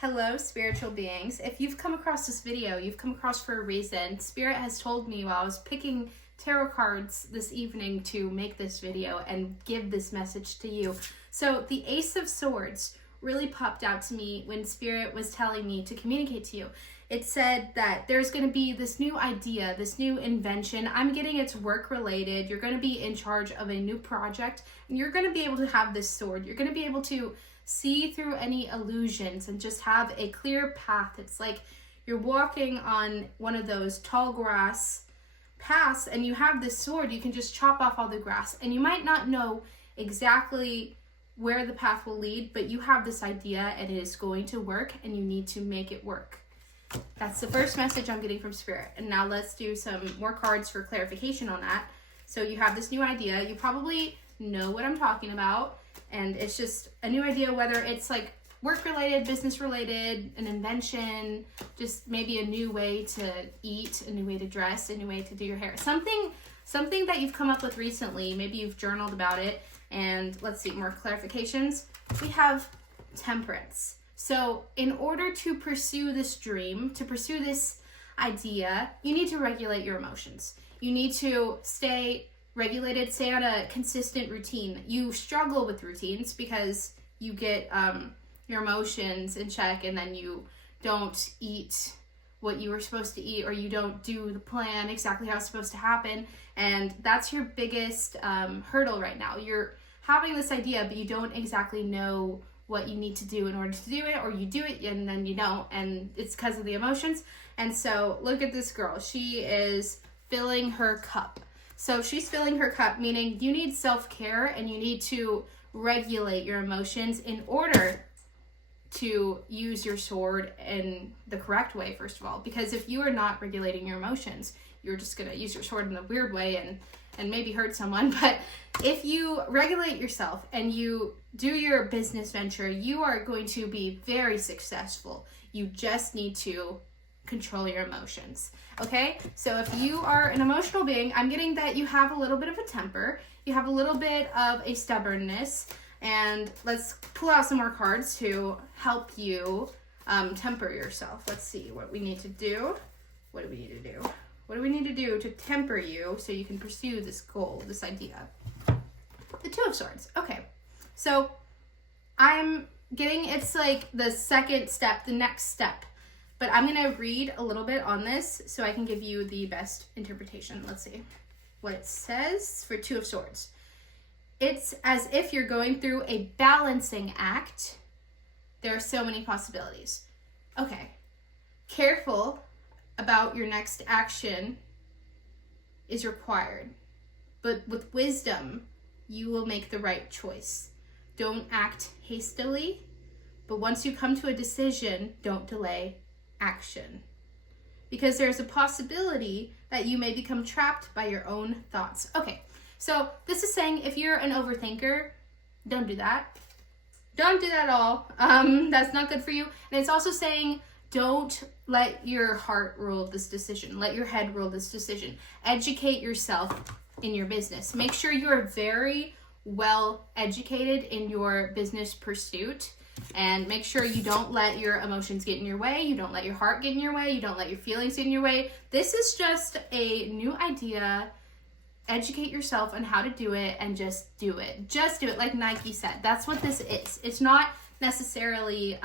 Hello, spiritual beings. If you've come across this video, you've come across for a reason. Spirit has told me while I was picking tarot cards this evening to make this video and give this message to you. So the Ace of Swords really popped out to me when Spirit was telling me to communicate to you. It said that there's going to be this new idea, this new invention. I'm getting it's work related. You're going to be in charge of a new project and you're going to be able to have this sword. You're going to be able to see through any illusions and just have a clear path. It's like you're walking on one of those tall grass paths and you have this sword. You can just chop off all the grass and you might not know exactly where the path will lead, but you have this idea and it is going to work and you need to make it work. That's the first message I'm getting from Spirit. And now let's do some more cards for clarification on that. So you have this new idea. You probably know what I'm talking about. And it's just a new idea, whether it's like work related, business related, an invention, just maybe a new way to eat, a new way to dress, a new way to do your hair. Something that you've come up with recently. Maybe you've journaled about it. And let's see, more clarifications. We have Temperance. So in order to pursue this dream, to pursue this idea, you need to regulate your emotions. You need to stay regulated, stay on a consistent routine. You struggle with routines because you get your emotions in check and then you don't eat what you were supposed to eat, or you don't do the plan exactly how it's supposed to happen. And that's your biggest hurdle right now. You're having this idea, but you don't exactly know what you need to do in order to do it, or you do it and then you don't, and it's because of the emotions. And so look at this girl. She is filling her cup. So she's filling her cup, meaning you need self-care and you need to regulate your emotions in order to use your sword in the correct way, first of all. Because if you are not regulating your emotions, you're just going to use your sword in a weird way and maybe hurt someone. But if you regulate yourself and you do your business venture, you are going to be very successful. You just need to control your emotions. Okay, so if you are an emotional being, I'm getting that you have a little bit of a temper, you have a little bit of a stubbornness, and let's pull out some more cards to help you temper yourself. Let's see what we need to do. What do we need to do? What do we need to do to temper you so you can pursue this goal, this idea? The Two of Swords. Okay, so I'm getting it's like the second step, the next step. But I'm going to read a little bit on this so I can give you the best interpretation. Let's see what it says for Two of Swords. It's as if you're going through a balancing act. There are so many possibilities. Okay. Careful about your next action is required. But with wisdom, you will make the right choice. Don't act hastily. But once you come to a decision, don't delay action, because there's a possibility that you may become trapped by your own thoughts. Okay, so this is saying if you're an overthinker, don't do that. Don't do that at all. That's not good for you. And it's also saying don't let your heart rule this decision. Let your head rule this decision. Educate yourself in your business. Make sure you are very well educated in your business pursuit. And make sure you don't let your emotions get in your way. You don't let your heart get in your way. You don't let your feelings get in your way. This is just a new idea. Educate yourself on how to do it and just do it. Just do it like Nike said. That's what this is. It's not necessarily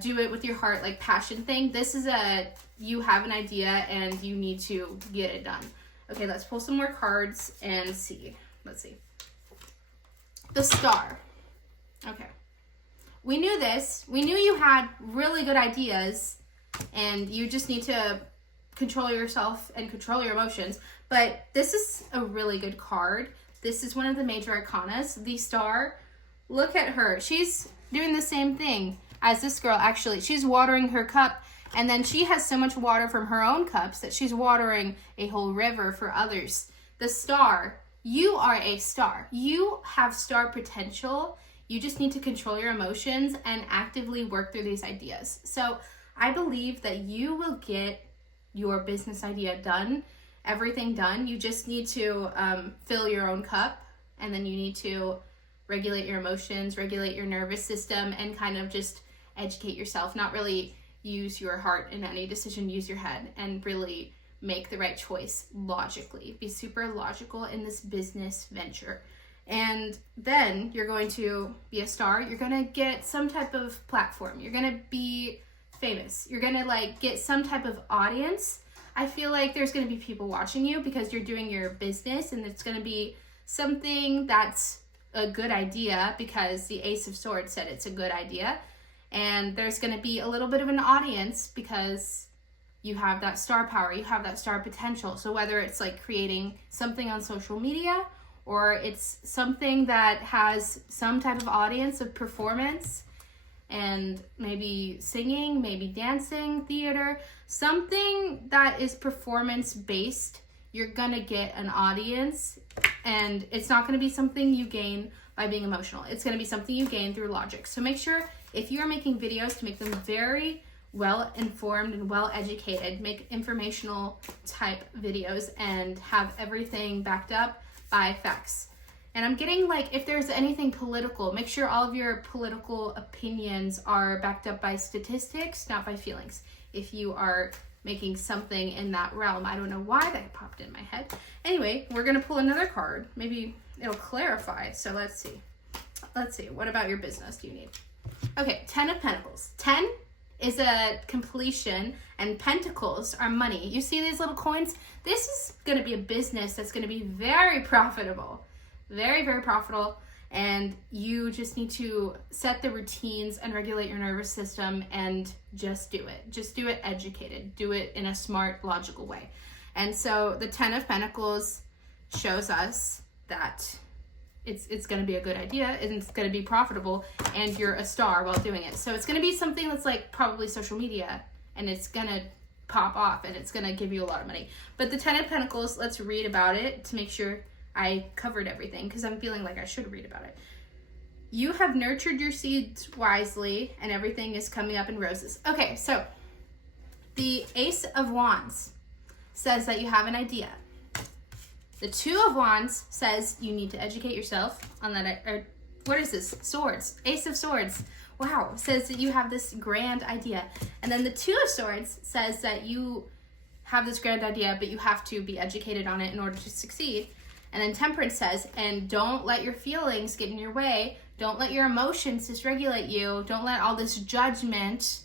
do it with your heart like passion thing. This is you have an idea and you need to get it done. Okay, let's pull some more cards and see. Let's see. The Star. Okay. We knew this. We knew you had really good ideas and you just need to control yourself and control your emotions. But this is a really good card. This is one of the major arcanas, the Star. Look at her. She's doing the same thing as this girl, actually. She's watering her cup, and then she has so much water from her own cups that she's watering a whole river for others. The Star. You are a star. You have star potential. You just need to control your emotions and actively work through these ideas. So I believe that you will get your business idea done, everything done. You just need to fill your own cup, and then you need to regulate your emotions, regulate your nervous system, and kind of just educate yourself, not really use your heart in any decision, use your head, and really make the right choice logically. Be super logical in this business venture. And then you're going to be a star. You're going to get some type of platform. You're going to be famous. You're going to like get some type of audience. I feel like there's going to be people watching you because you're doing your business, and it's going to be something that's a good idea because the Ace of Swords said it's a good idea. And there's going to be a little bit of an audience because you have that star power, you have that star potential. So whether it's like creating something on social media, or it's something that has some type of audience of performance and maybe singing, maybe dancing, theater, something that is performance based, you're gonna get an audience, and it's not gonna be something you gain by being emotional. It's gonna be something you gain through logic. So make sure if you are making videos to make them very well informed and well educated, make informational type videos and have everything backed up by facts. And I'm getting like, if there's anything political, make sure all of your political opinions are backed up by statistics, not by feelings. If you are making something in that realm, I don't know why that popped in my head. Anyway, we're gonna pull another card. Maybe it'll clarify. So let's see. What about your business do you need? Okay, 10 of Pentacles. 10 is a completion, and pentacles are money. You see these little coins? This is going to be a business that's going to be very profitable. Very, very profitable. And you just need to set the routines and regulate your nervous system and just do it. Just do it educated. Do it in a smart, logical way. And so the 10 of Pentacles shows us that it's going to be a good idea, and it's going to be profitable, and you're a star while doing it. So it's going to be something that's like probably social media, and it's going to pop off, and it's going to give you a lot of money. But the 10 of Pentacles, let's read about it to make sure I covered everything, because I'm feeling like I should read about it. You have nurtured your seeds wisely, and everything is coming up in roses. Okay, so the Ace of Wands says that you have an idea. The 2 of Wands says you need to educate yourself on that, or what is this? Swords. Ace of Swords. Wow. Says that you have this grand idea. And then the 2 of Swords says that you have this grand idea, but you have to be educated on it in order to succeed. And then Temperance says, and don't let your feelings get in your way. Don't let your emotions dysregulate you. Don't let all this judgment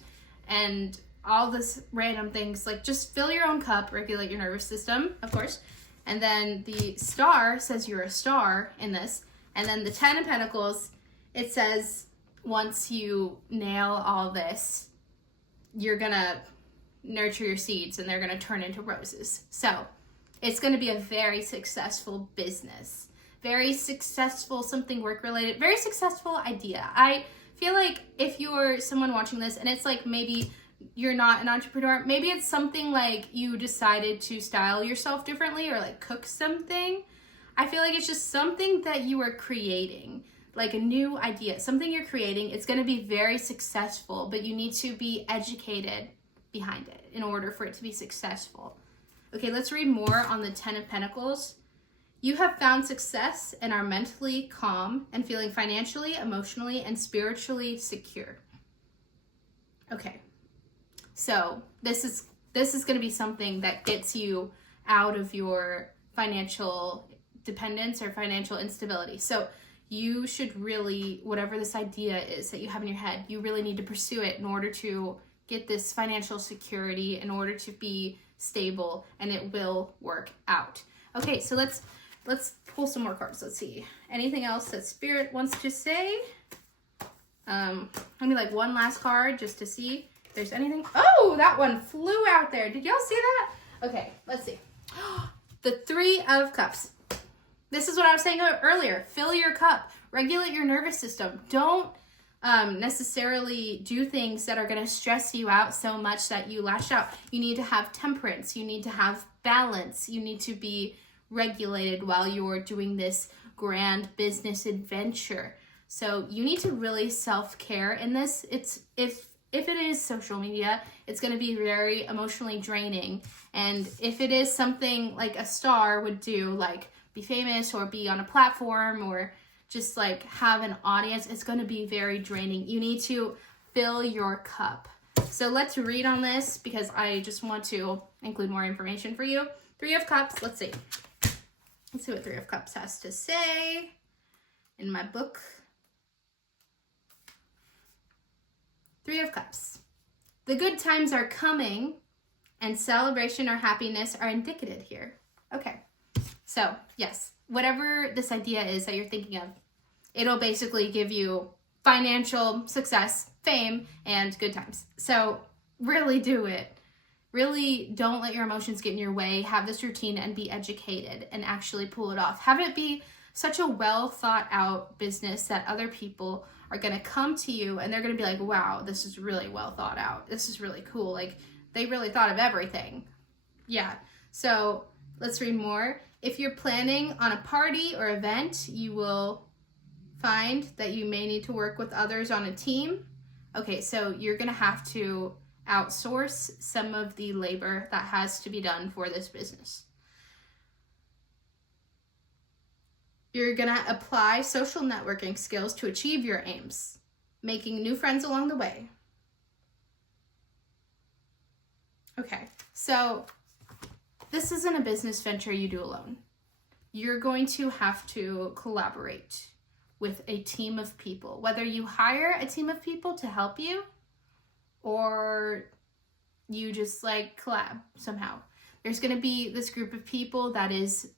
and all this random things, like just fill your own cup, regulate your nervous system, of course. And then the Star says you're a star in this. And then the 10 of Pentacles, it says once you nail all this, you're going to nurture your seeds and they're going to turn into roses. So it's going to be a very successful business. Very successful, something work-related. Very successful idea. I feel like if you're someone watching this and it's like maybe you're not an entrepreneur, maybe it's something like you decided to style yourself differently or like cook something. I feel like it's just something that you are creating, like a new idea, something you're creating. It's going to be very successful, but you need to be educated behind it in order for it to be successful. Okay, let's read more on the 10 of Pentacles. You have found success and are mentally calm and feeling financially, emotionally, and spiritually secure. Okay. So this is going to be something that gets you out of your financial dependence or financial instability. So you should really, whatever this idea is that you have in your head, you really need to pursue it in order to get this financial security, in order to be stable, and it will work out. Okay, so let's pull some more cards. Let's see. Anything else that Spirit wants to say? Maybe like one last card just to see if there's anything. Oh, that one flew out there. Did y'all see that? Okay, let's see. The 3 of Cups. This is what I was saying earlier. Fill your cup. Regulate your nervous system. Don't necessarily do things that are going to stress you out so much that you lash out. You need to have temperance. You need to have balance. You need to be regulated while you're doing this grand business adventure. So you need to really self-care in this. If it is social media, it's going to be very emotionally draining. And if it is something like a star would do, like be famous or be on a platform or just like have an audience, it's going to be very draining. You need to fill your cup. So let's read on this because I just want to include more information for you. Three of Cups, let's see. Let's see what Three of Cups has to say in my book. Three of Cups. The good times are coming and celebration or happiness are indicated here. Okay, so yes, whatever this idea is that you're thinking of, it'll basically give you financial success, fame, and good times. So really do it. Really don't let your emotions get in your way. Have this routine and be educated and actually pull it off. Have it be such a well thought out business that other people are going to come to you and they're going to be like, wow, this is really well thought out. This is really cool. Like, they really thought of everything. Yeah. So let's read more. If you're planning on a party or event, you will find that you may need to work with others on a team. Okay, so you're going to have to outsource some of the labor that has to be done for this business. You're going to apply social networking skills to achieve your aims, making new friends along the way. Okay, so this isn't a business venture you do alone. You're going to have to collaborate with a team of people, whether you hire a team of people to help you or you just like collab somehow. There's going to be this group of people that is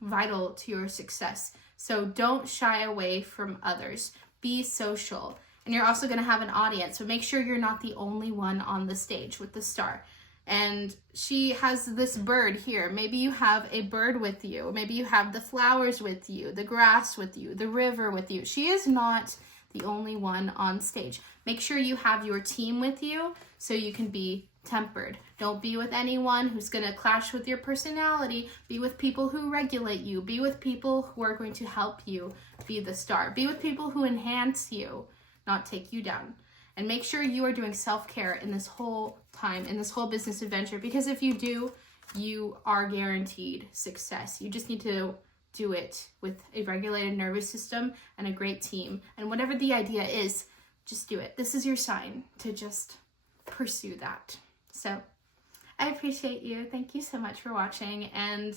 vital to your success. So don't shy away from others. Be social. And you're also going to have an audience, so make sure you're not the only one on the stage with the star. And she has this bird here. Maybe you have a bird with you. Maybe you have the flowers with you, the grass with you, the river with you. She is not the only one on stage. Make sure you have your team with you so you can be tempered. Don't be with anyone who's going to clash with your personality. Be with people who regulate you. Be with people who are going to help you be the star. Be with people who enhance you, not take you down. And make sure you are doing self-care in this whole time, in this whole business adventure, because if you do, you are guaranteed success. You just need to do it with a regulated nervous system and a great team. And whatever the idea is, just do it. This is your sign to just pursue that. So I appreciate you. Thank you so much for watching. And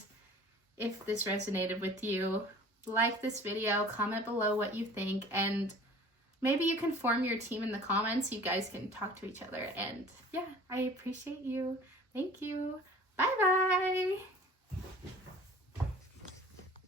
if this resonated with you, like this video, comment below what you think, and maybe you can form your team in the comments. You guys can talk to each other. And yeah, I appreciate you. Thank you. Bye-bye.